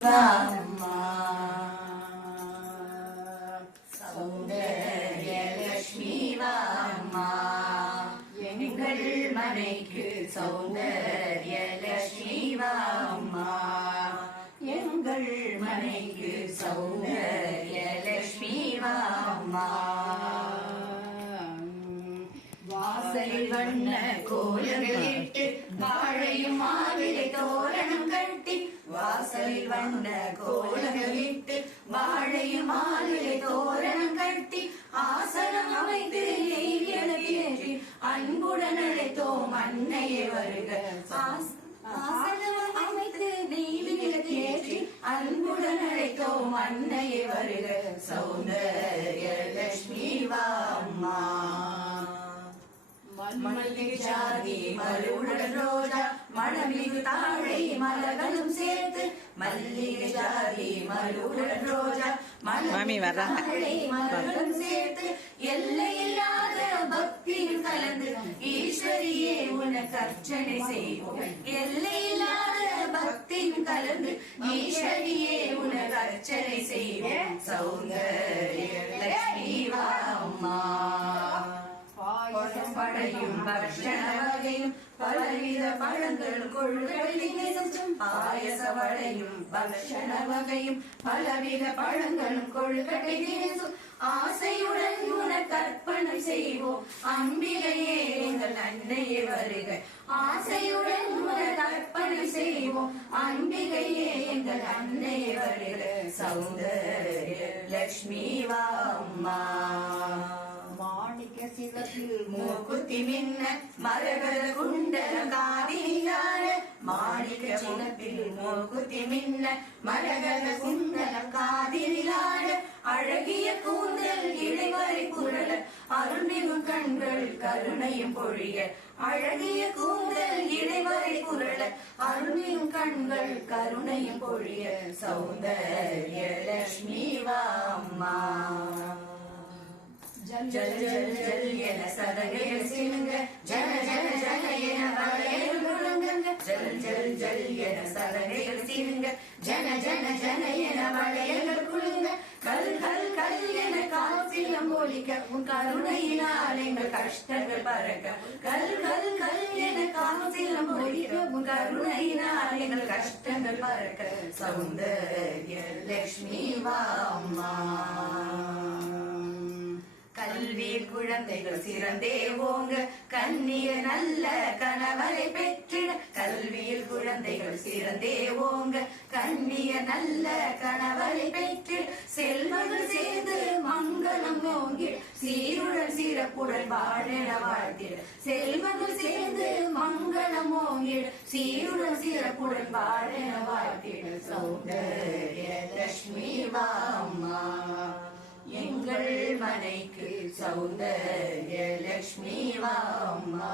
அம்மா சௌந்தர்யலட்சுமி வாம்மா எங்கள் மனைக்கு சௌந்தர்யலட்சுமி வாம்மா எங்கள் மனைக்கு சௌந்தர்யலட்சுமி வாம்மா வாசலில் வண்ண கோலங்களிட்டு வாழையும் மாவிலை தோரணம் கட்டி வாசலில் வண்ண கோலங்களிட்டு வாழையும் மாவிலை தோரணம் கட்டி ஆசனம் அமைத்து நெய்விளக்கேற்றி அன்புடன் அழைத்தோம் அன்னையே வருக. ஆசனம் அமைத்து நெய்விளக்கேற்றி அன்புடன் அழைத்தோம் அன்னையே வருக. சௌந்தர்யலட்சுமி வாம்மா மல்லிகை ஜாதி மலருடன் ரோஜா மணமிகு தாழை மலர்களும் சேர்த்து மல்லிகை ஜாதி மலருடன் ரோஜா மணமிகு மலர்களும் சேர்த்து எல்லையில்லாத பக்தியில் கலந்து ஈஸ்வரியே உனக்கு அர்ச்சனை செய்வோம். எல்லையில்லாத பக்தியில் கலந்து ஈஸ்வரியே உனக்கு அர்ச்சனை செய்வோம். சௌந்தர்யலட்சுமி வாம்மா படையும் பக்ஷண வகையும் பலவித பழங்கள் கொள்கையும் பாயச வடையும் பக்ஷண வகையும் பலவித பழங்களும் கொள்கையும் ஆசையுடன் உனக்கு அர்ப்பணம் செய்வோம். அம்பிகையே எங்கள் அன்னையே வருக. ஆசையுடன் உனக்கு அர்ப்பணம் செய்வோம். அம்பிகையே எங்கள் அன்னையே வருக. சௌந்தர்யலட்சுமி வாம்மா மாணிக்க சிவத்தில் மூக்குத்தி மின்ன மரகத குண்டல காதினிலாட மாணிக்க சிவத்தில் மூக்குத்தி மின்ன மரகத குண்டல காதினிலாட அழகிய கூந்தல் இடைவரை குரல அருள்மிகும் கண்கள் கருணையும் பொழிய அழகிய கூந்தல் இடைவரை குரல அருள்மிகும் கண்கள் கருணையும் பொழிய. சௌந்தர்யலட்சுமி வாம்மா ஜல் ஜல் ஜல் ஜல் என சதகைகள் சினுங்க ஜன ஜன ஜன என வளையல் முழங்க ஜல் ஜல் ஜல் என சதகைகள் சினுங்க ஜன ஜன ஜன என வளையல்கள் குலுங்க கல் கல் கல் என காசிலம் ஒலிக்க உன் கருணையினால் எங்கள் கஷ்டங்கள் பறக்க கல் கல் கல் என காசிலம் ஒலிக்க உன் கருணையினால் எங்கள் கஷ்டங்கள் பறக்க. சௌந்தர்யலட்சுமி வாம்மா கல்வி குழந்தைகள் சிறந்தே ஓங்க கண்ணிய நல்ல கணவரை பெற்றிட கல்வியில் குழந்தைகள் சிறந்தே ஓங்க கண்ணிய நல்ல கணவரை பெற்றிட செல்வங்கள் சேர்ந்து மங்களம் ஓங்கி சீருடன் சிறப்புடன் வாழென வாழ்த்திட செல்வங்கள் சேர்ந்து மங்களம் ஓங்கிட சீருடன் சிறப்புடன் வாழென வாழ்த்திட. சௌந்தர்யலட்சுமி வாம்மா எங்கள் மனைக்கு சௌந்தர்யலட்சுமி வாம்மா.